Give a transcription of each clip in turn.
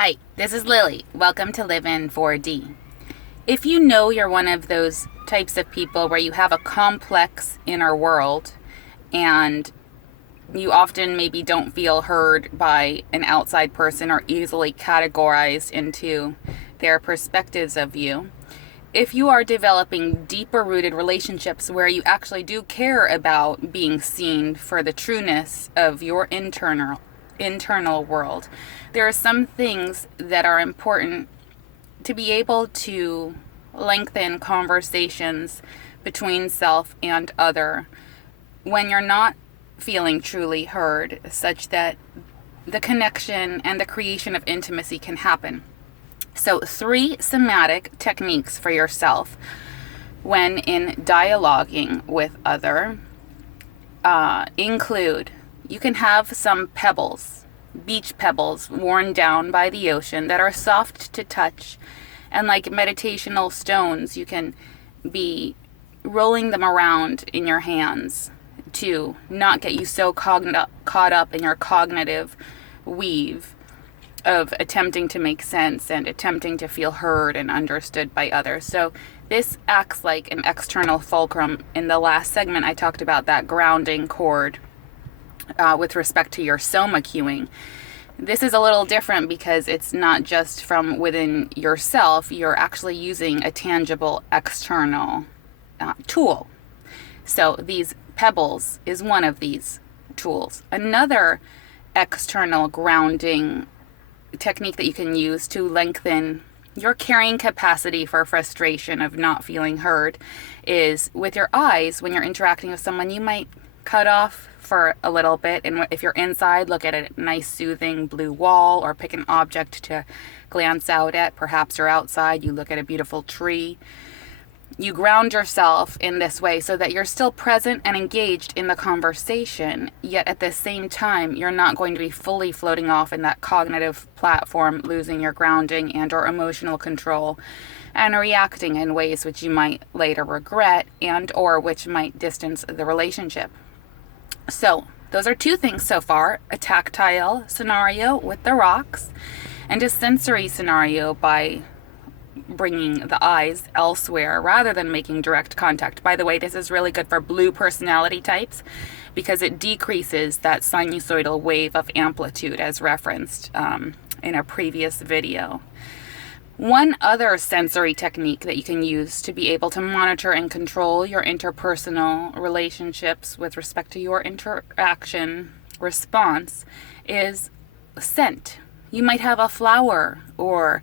Hi, this is Lily. Welcome to Live in 4D. If you know you're one of those types of people where you have a complex inner world and you often maybe don't feel heard by an outside person or easily categorized into their perspectives of you, if you are developing deeper rooted relationships where you actually do care about being seen for the trueness of your internal world, there are some things that are important to be able to lengthen conversations between self and other when you're not feeling truly heard, such that the connection and the creation of intimacy can happen. So 3 somatic techniques for yourself when in dialoguing with other include: you can have some pebbles, beach pebbles worn down by the ocean that are soft to touch, and like meditational stones, you can be rolling them around in your hands to not get you so caught up in your cognitive weave of attempting to make sense and attempting to feel heard and understood by others. So this acts like an external fulcrum. In the last segment, I talked about that grounding cord with respect to your soma cueing. This is a little different because it's not just from within yourself. You're actually using a tangible external tool. So these pebbles is one of these tools. Another external grounding technique that you can use to lengthen your carrying capacity for frustration of not feeling heard is with your eyes. When you're interacting with someone, you might cut off for a little bit, and if you're inside, look at a nice soothing blue wall or pick an object to glance out at. Perhaps you're outside, you look at a beautiful tree. You ground yourself in this way so that you're still present and engaged in the conversation, yet at the same time, you're not going to be fully floating off in that cognitive platform, losing your grounding and or emotional control, and reacting in ways which you might later regret and or which might distance the relationship. So those are 2 things so far: a tactile scenario with the rocks and a sensory scenario by bringing the eyes elsewhere rather than making direct contact. By the way, this is really good for blue personality types because it decreases that sinusoidal wave of amplitude as referenced in a previous video. One other sensory technique that you can use to be able to monitor and control your interpersonal relationships with respect to your interaction response is scent. You might have a flower or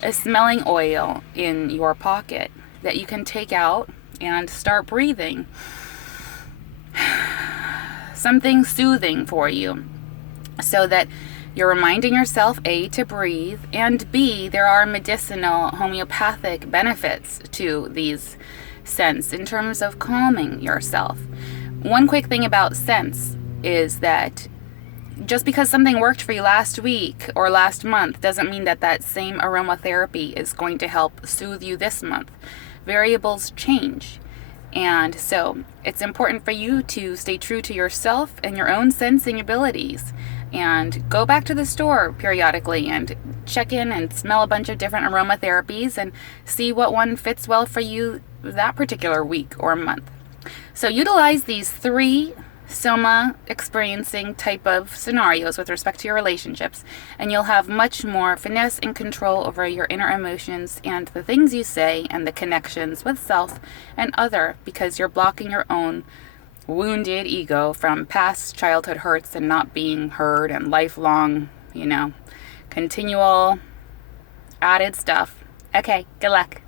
a smelling oil in your pocket that you can take out and start breathing. Something soothing for you so that you're reminding yourself, A, to breathe, and B, there are medicinal homeopathic benefits to these scents in terms of calming yourself. One quick thing about scents is that just because something worked for you last week or last month doesn't mean that that same aromatherapy is going to help soothe you this month. Variables change. And so it's important for you to stay true to yourself and your own sensing abilities, and go back to the store periodically and check in and smell a bunch of different aromatherapies and see what one fits well for you that particular week or month. So utilize these 3 soma experiencing type of scenarios with respect to your relationships, and you'll have much more finesse and control over your inner emotions and the things you say and the connections with self and other, because you're blocking your own wounded ego from past childhood hurts and not being heard and lifelong, continual added stuff. Okay, good luck.